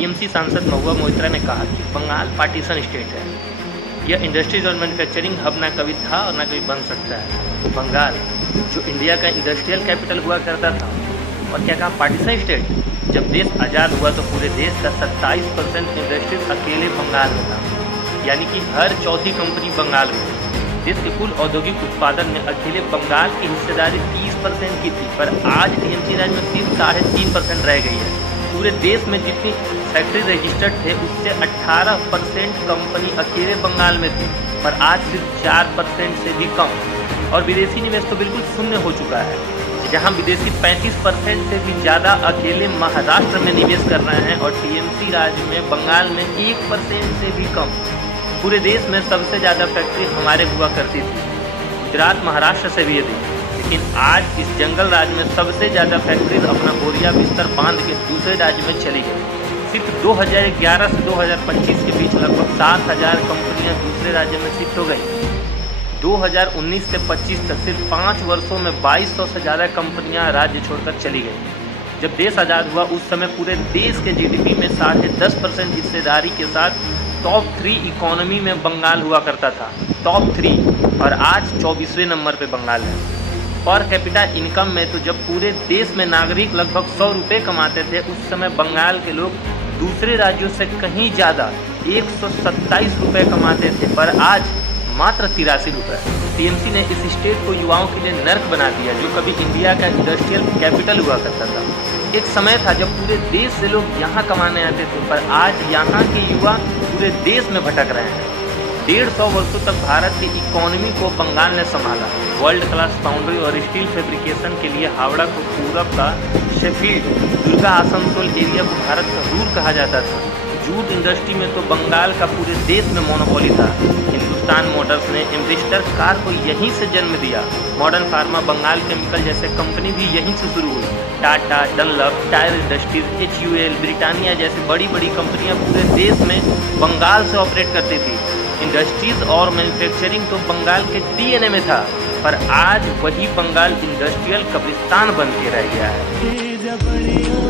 TMC सांसद महुआ मोइत्रा ने कहा कि बंगाल पार्टीशन स्टेट है। यह इंडस्ट्रीज और मैन्युफैक्चरिंग हब ना कभी था और ना कभी बन सकता है। बंगाल जो इंडिया का इंडस्ट्रियल कैपिटल हुआ करता था, और क्या कहा पार्टीशन स्टेट। जब देश आज़ाद हुआ तो पूरे देश का 27% इंडस्ट्रीज अकेले बंगाल में था, यानी कि हर चौथी कंपनी बंगाल में। देश के कुल औद्योगिक उत्पादन में अकेले बंगाल की हिस्सेदारी 30% की थी, पर आज टीएमसी राज्य में सिर्फ 3.5% रह गई है। पूरे देश में जितनी फैक्ट्री रजिस्टर्ड थे उससे 18% कंपनी अकेले बंगाल में थी, पर आज सिर्फ 4% से भी कम। और विदेशी निवेश तो बिल्कुल शून्य हो चुका है, जहां विदेशी 35% से भी ज़्यादा अकेले महाराष्ट्र में निवेश कर रहे हैं, और टीएमसी राज्य में बंगाल में 1% से भी कम। पूरे देश में सबसे ज़्यादा फैक्ट्री हमारे हुआ करती थी, गुजरात महाराष्ट्र से भी अधिक। लेकिन आज इस जंगल राज्य में सबसे ज़्यादा फैक्ट्रीज अपना बोरिया बिस्तर बांध के दूसरे राज्य में चली गई। सिर्फ 2011 से 2025 के बीच लगभग 7,000 कंपनियां दूसरे राज्य में शिफ्ट हो गई। 2019 से 25 तक सिर्फ 5 वर्षों में 2200 से ज़्यादा कंपनियां राज्य छोड़कर चली गई। जब देश आज़ाद हुआ उस समय पूरे देश के जीडीपी में 10.5% हिस्सेदारी के साथ टॉप 3 इकोनॉमी में बंगाल हुआ करता था, टॉप 3। और आज 24वें नंबर पे बंगाल है। पर कैपिटा इनकम में तो जब पूरे देश में नागरिक लगभग 100 रुपये कमाते थे, उस समय बंगाल के लोग दूसरे राज्यों से कहीं ज़्यादा 127 रुपये कमाते थे, पर आज मात्र 83 रुपये। टीएमसी ने इस स्टेट को युवाओं के लिए नर्क बना दिया, जो कभी इंडिया का इंडस्ट्रियल कैपिटल हुआ करता था। एक समय था जब पूरे देश से लोग यहाँ कमाने आते थे, पर आज यहाँ के युवा पूरे देश में भटक रहे हैं। 150 वर्षों तक भारत की इकोनॉमी को बंगाल ने संभाला। वर्ल्ड क्लास फाउंड्री और स्टील फैब्रिकेशन के लिए हावड़ा को पूरब का शेफील्ड, दुर्गा आसनसोल एरिया को भारत का रूर कहा जाता था। जूट इंडस्ट्री में तो बंगाल का पूरे देश में मोनोपोली था। हिंदुस्तान मोटर्स ने एम्ब्रेस्टर कार को यहीं से जन्म दिया। मॉडर्न फार्मा, बंगाल केमिकल जैसे कंपनी भी यहीं से शुरू हुई। Tata, Dunlop, tyre industries, HUL, Britannia जैसी बड़ी बड़ी कंपनियां पूरे देश में बंगाल से ऑपरेट करती थी। इंडस्ट्रीज और मैन्युफैक्चरिंग तो बंगाल के DNA में था, पर आज वही बंगाल इंडस्ट्रियल कब्रिस्तान बन के रह गया है।